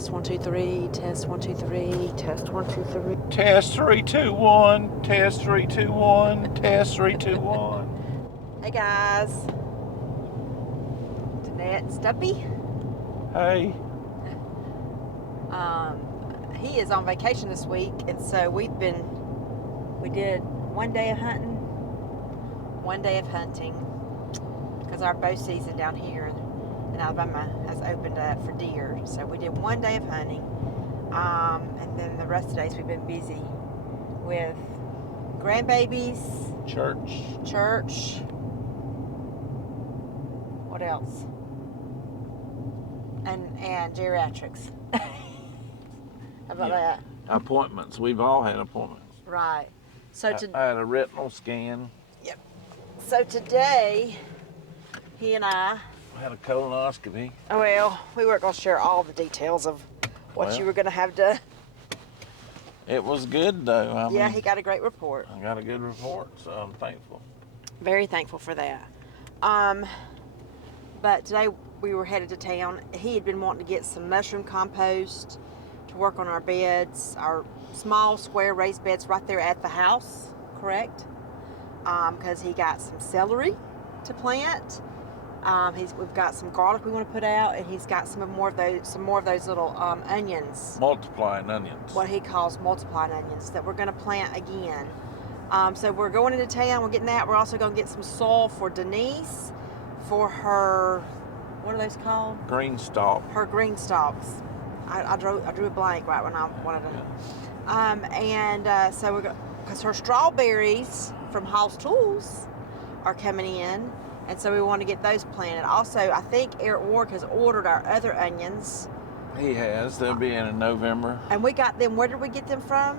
Test 1 2 3. Test 1 2 3. Test 1 2 3. Test 3 2 1. Test 3 2 1. Test 3 2 1. Hey guys. Danette and Stumpy. Hey. He is on vacation this week, and so we did 1 day of hunting, 1 day of hunting, because our bow season down here in Alabama has opened up for deer. So we did 1 day of hunting, and then the rest of the days we've been busy with grandbabies, church. What else? And geriatrics. How about that? Appointments. We've all had appointments. Right. So I had a retinal scan. Yep. So today, he and I Had a colonoscopy. well, we weren't going to share all the details of what you were going to have done. It was good though. I mean, he got a great report. I got a good report, so I'm thankful. Very thankful for that. But today we were headed to town. He had been wanting to get some mushroom compost to work on our beds, our small square raised beds right there at the house, correct? Because he got some celery to plant. We've got some garlic we want to put out, and he's got some more of those little onions. Multiplying onions. What he calls multiplying onions that we're going to plant again. So we're going into town. We're getting that. We're also going to get some soil for Denise for her. What are those called? Green stalk. Her green stalks. I drew a blank right when I wanted to. So we're going because her strawberries from Hall's Tools are coming in. And so we want to get those planted. Also, I think Eric Ward has ordered our other onions. He has. They'll be in November. And we got them. Where did we get them from?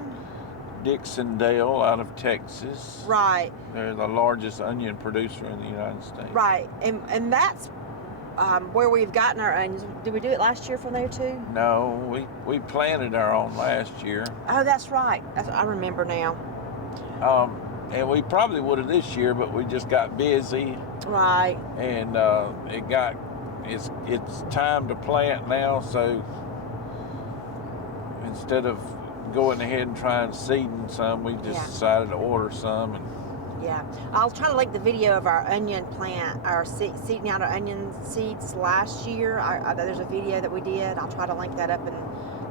Dixondale out of Texas. Right. They're the largest onion producer in the United States. Right. And that's where we've gotten our onions. Did we do it last year from there too? No, we planted our own last year. Oh, that's right. I remember now. And we probably would have this year, but we just got busy. Right. And it's time to plant now, so instead of going ahead and trying seeding some, we just decided to order some. And I'll try to link the video of our onion plant, our seeding out our onion seeds last year. There's a video that we did. I'll try to link that up in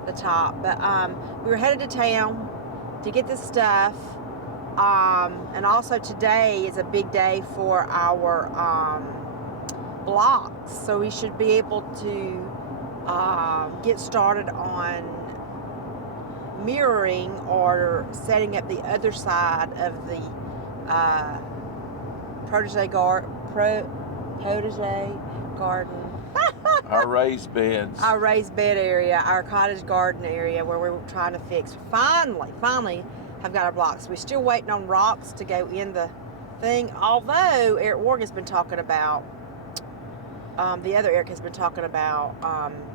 the top. But we were headed to town to get this stuff. And also today is a big day for our blocks, so we should be able to get started on mirroring or setting up the other side of the protege garden. Our raised beds. Our raised bed area, our cottage garden area where we're trying to fix. Finally have got our blocks. We're still waiting on rocks to go in the thing, although Eric Ward has been talking about, the other Eric has been talking about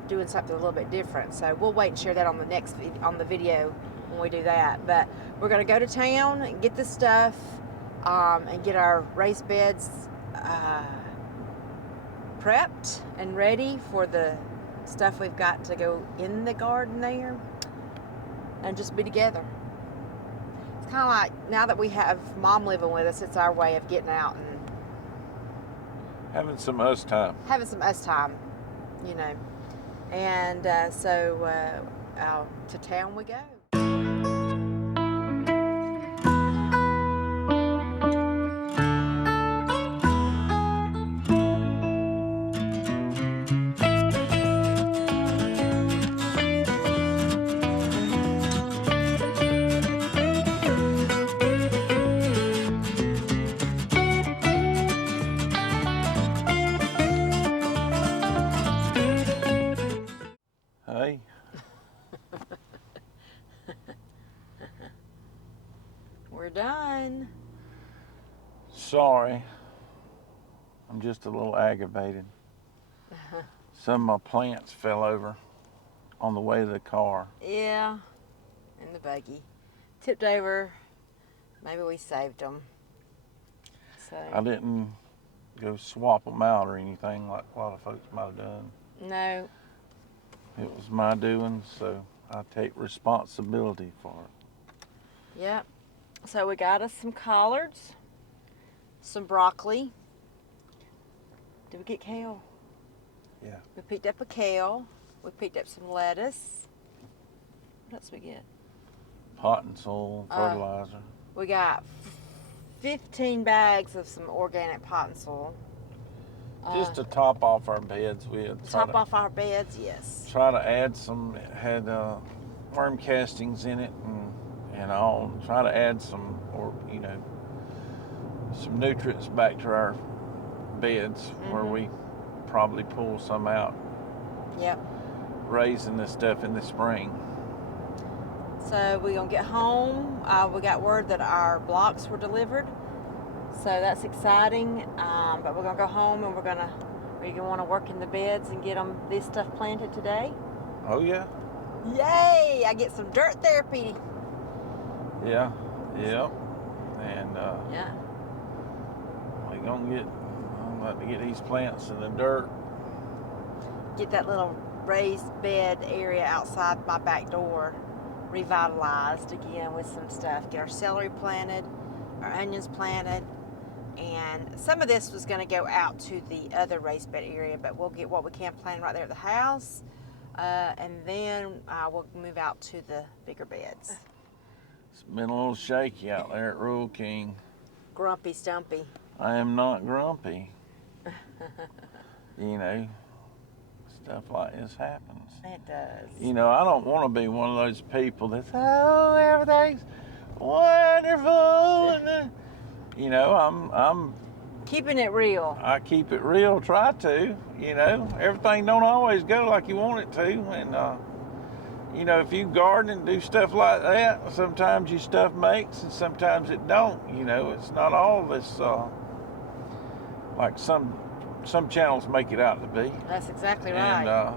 doing something a little bit different. So we'll wait and share that on the video when we do that. But we're going to go to town and get this stuff and get our raised beds prepped and ready for the stuff we've got to go in the garden there and just be together. It's kind of like now that we have Mom living with us, it's our way of getting out and having some us time, you know. And so to town we go. Hey. We're done. Sorry. I'm just a little aggravated. Some of my plants fell over on the way to the car. Yeah, in the buggy. Tipped over. Maybe we saved them. So I didn't go swap them out or anything like a lot of folks might have done. no. It was my doing, so I take responsibility for it. Yep. So we got us some collards, some broccoli. Did we get kale? Yeah. We picked up a kale. We picked up some lettuce. What else we get? Pot and soil, fertilizer. We got 15 bags of some organic pot and soil. Just to top off our beds, we had Off our beds, yes. Try to add some, it had worm castings in it and all. Try to add some, or some nutrients back to our beds where we probably pull some out. Yep. Raising this stuff in the spring. So we're gonna get home. We got word that our blocks were delivered, so that's exciting. But we're gonna go home and we're gonna want to work in the beds and get this stuff planted today. Oh yeah. Yay! I get some dirt therapy. Yeah. Yep. And yeah. I'm about to get these plants in the dirt. Get that little raised bed area outside my back door revitalized again with some stuff. Get our celery planted, our onions planted, and some of this was going to go out to the other raised bed area, but we'll get what we can planted right there at the house, and then we'll move out to the bigger beds. It's been a little shaky out there at Rural King. Grumpy Stumpy. I am not grumpy. Stuff like this happens. It does. I don't want to be one of those people that's, oh, everything's wonderful. And I'm keeping it real. I keep it real, try to. Everything don't always go like you want it to. And, if you garden and do stuff like that, sometimes your stuff makes and sometimes it don't. It's not all this, like some channels make it out to be. That's exactly right. And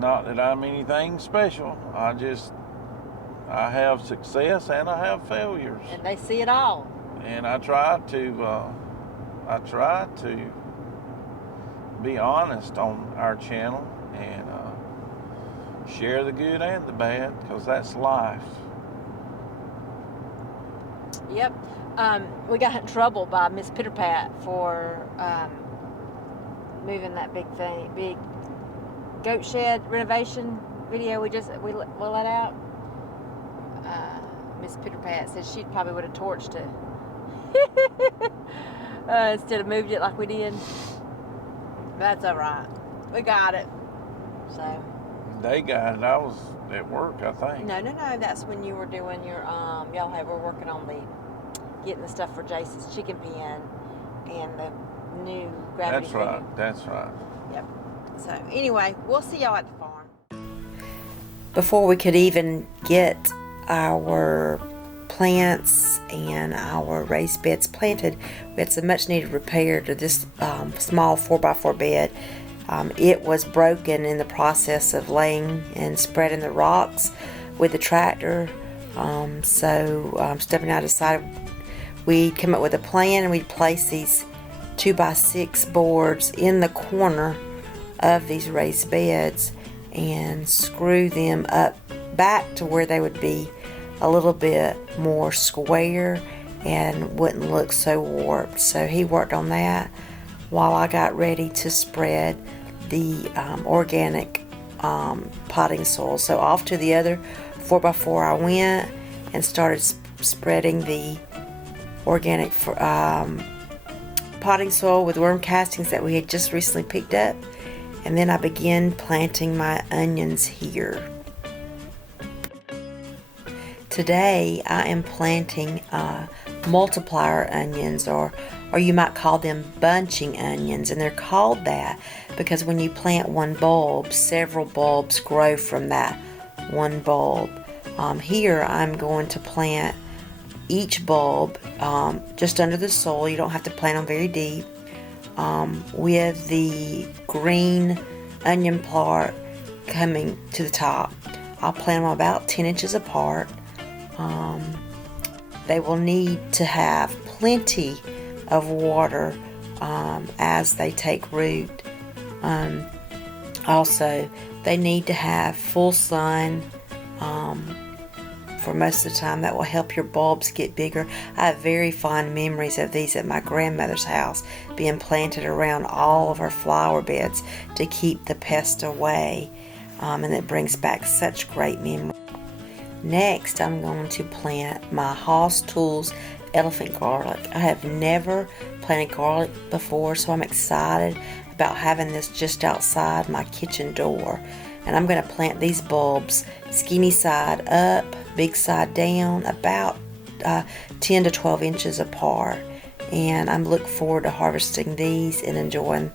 not that I'm anything special. I have success and I have failures. And they see it all. And I try to be honest on our channel and share the good and the bad, because that's life. Yep. We got in trouble by Miss Pitterpat for moving that big goat shed renovation video we let out. Miss Pitterpat said she probably would have torched it instead of moved it like we did. That's all right. We got it. So. They got it. I was at work, I think. No. That's when you were doing your were working on getting the stuff for Jason's chicken pen and the new gravity feeder. That's right. Yep. So anyway, we'll see y'all at the farm. Before we could even get our plants and our raised beds planted, we had some much needed repair to this small 4x4 bed. It was broken in the process of laying and spreading the rocks with the tractor. So Stephanie and I decided we'd come up with a plan, and we'd place these 2x6 boards in the corner of these raised beds and screw them up back to where they would be a little bit more square and wouldn't look so warped. So he worked on that while I got ready to spread the organic potting soil. So off to the other 4x4 I went and started spreading the organic potting soil with worm castings that we had just recently picked up, and then I began planting my onions here. Today I am planting multiplier onions, or you might call them bunching onions, and they're called that because when you plant one bulb, several bulbs grow from that one bulb. Here I'm going to plant each bulb just under the soil. You don't have to plant them very deep, with the green onion part coming to the top. I'll plant them about 10 inches apart. They will need to have plenty of water as they take root. Also, They need to have full sun for most of the time. That will help your bulbs get bigger. I have very fond memories of these at my grandmother's house, being planted around all of our flower beds to keep the pest away, and it brings back such great memories. Next, I'm going to plant my Hoss Tools elephant garlic. I have never planted garlic before, so I'm excited about having this just outside my kitchen door. And I'm going to plant these bulbs skinny side up, big side down, about 10 to 12 inches apart. And I'm looking forward to harvesting these and enjoying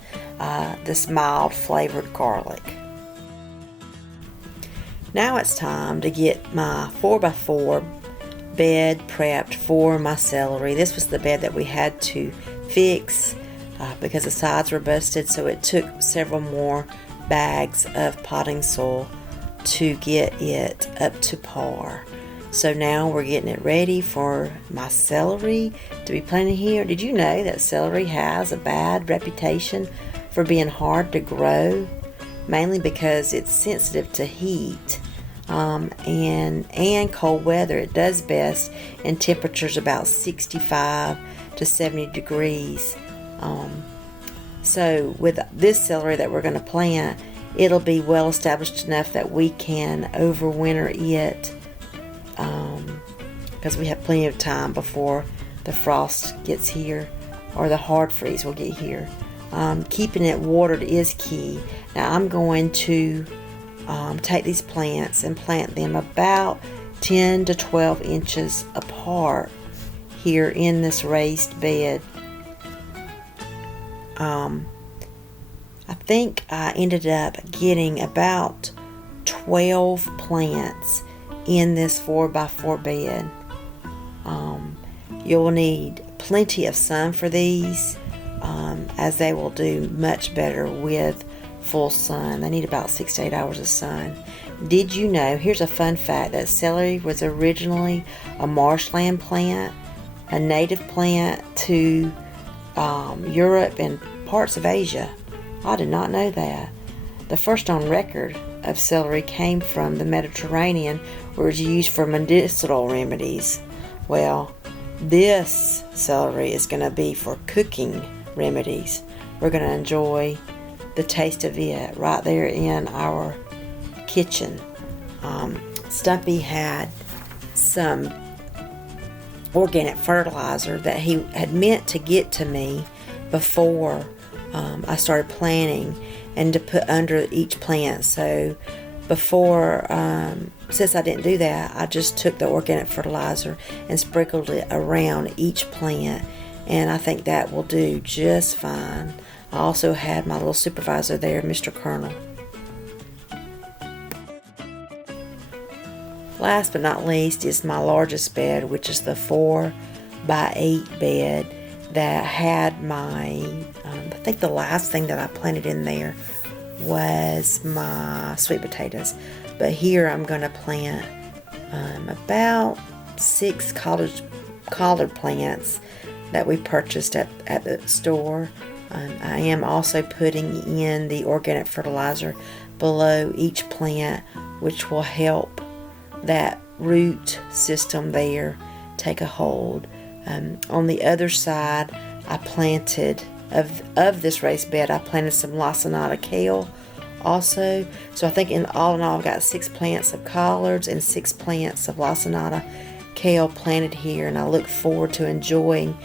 this mild flavored garlic. Now it's time to get my 4x4 bed prepped for my celery. This was the bed that we had to fix because the sides were busted, so it took several more bags of potting soil to get it up to par. So now we're getting it ready for my celery to be planted here. Did you know that celery has a bad reputation for being hard to grow? Mainly because it's sensitive to heat and cold weather. It does best in temperatures about 65 to 70 degrees. So with this celery that we're going to plant, it'll be well established enough that we can overwinter it, because we have plenty of time before the frost gets here or the hard freeze will get here. Keeping it watered is key. Now I'm going to take these plants and plant them about 10 to 12 inches apart here in this raised bed. I think I ended up getting about 12 plants in this 4x4 bed. You'll need plenty of sun for these, as they will do much better with full sun. They need about 6 to 8 hours of sun. Did you know, here's a fun fact, that celery was originally a marshland plant, a native plant to Europe and parts of Asia. I did not know that. The first on record of celery came from the Mediterranean, where it was used for medicinal remedies. Well, this celery is going to be for cooking remedies. We're going to enjoy the taste of it right there in our kitchen. Stumpy had some organic fertilizer that he had meant to get to me before I started planting, and to put under each plant. So before, since I didn't do that, I just took the organic fertilizer and sprinkled it around each plant, and I think that will do just fine. I also had my little supervisor there, Mr. Colonel. Last but not least is my largest bed, which is the 4x8 bed that had my, I think the last thing that I planted in there was my sweet potatoes. But here I'm going to plant about 6 collard plants that we purchased at the store. I am also putting in the organic fertilizer below each plant, which will help that root system there take a hold. On the other side, I planted, of this raised bed, I planted some lacinato kale also. So I think in all, I've got 6 plants of collards and 6 plants of lacinato kale planted here, and I look forward to enjoying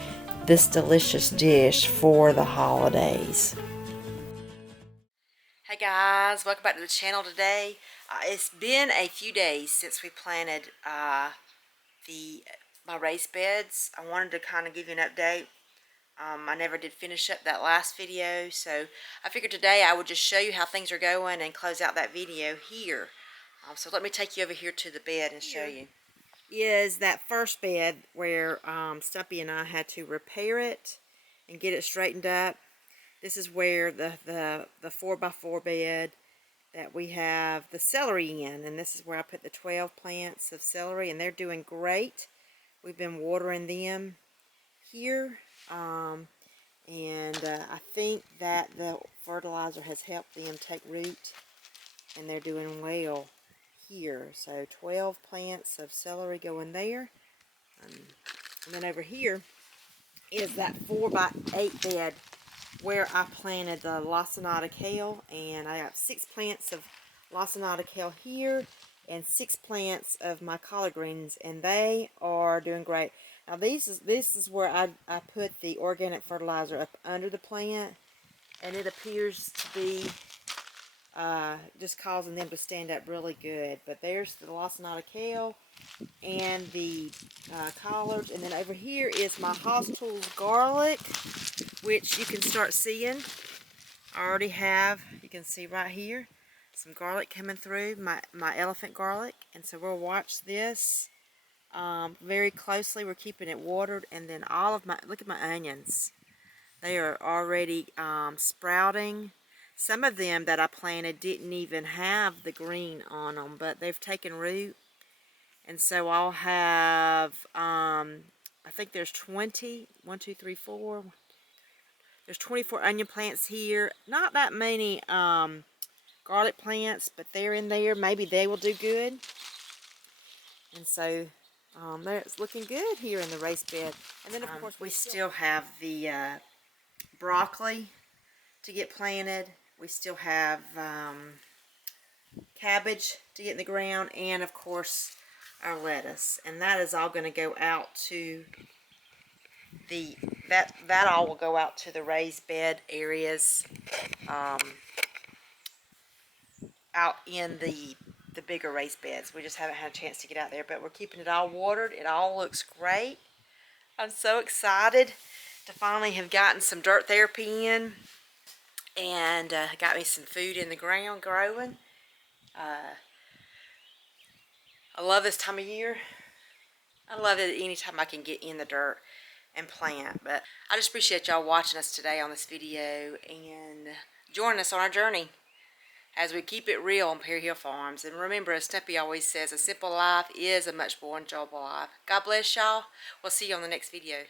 this delicious dish for the holidays. Hey guys, welcome back to the channel today. It's been a few days since we planted my raised beds. I wanted to kind of give you an update. I never did finish up that last video, so I figured today I would just show you how things are going and close out that video here. So let me take you over here to the bed and show you. Is that first bed where Stumpy and I had to repair it and get it straightened up. This is where the 4x4 bed that we have the celery in, and this is where I put the 12 plants of celery, and they're doing great. We've been watering them here, and I think that the fertilizer has helped them take root. and they're doing well here. So 12 plants of celery going there. And then over here is that 4x8 bed where I planted the lacinato kale, and I got 6 plants of lacinato kale here and 6 plants of my collard greens, and they are doing great. Now this is where I put the organic fertilizer up under the plant, and it appears to be just causing them to stand up really good. But there's the lacinato kale and the collards, and then over here is my Hostel's garlic, which you can start seeing. I already have, you can see right here, some garlic coming through, my elephant garlic. And so we'll watch this very closely. We're keeping it watered. And then all of my, look at my onions. They are already sprouting. Some of them that I planted didn't even have the green on them, but they've taken root. And so I'll have, I think there's 20, 1, 2, 3, 4. There's 24 onion plants here. Not that many garlic plants, but they're in there. Maybe they will do good. And so it's looking good here in the raised bed. And then of course we still have the broccoli to get planted. We still have cabbage to get in the ground, and of course our lettuce. And that is all going to go out to the that all will go out to the raised bed areas out in the bigger raised beds. We just haven't had a chance to get out there, but we're keeping it all watered. It all looks great. I'm so excited to finally have gotten some dirt therapy in, and got me some food in the ground growing. I love this time of year. I love it anytime I can get in the dirt and plant. But I just appreciate y'all watching us today on this video and joining us on our journey as we keep it real on Perry Hill Farms. And remember, as Stumpy always says, a simple life is a much more enjoyable life. God bless y'all. We'll see you on the next video.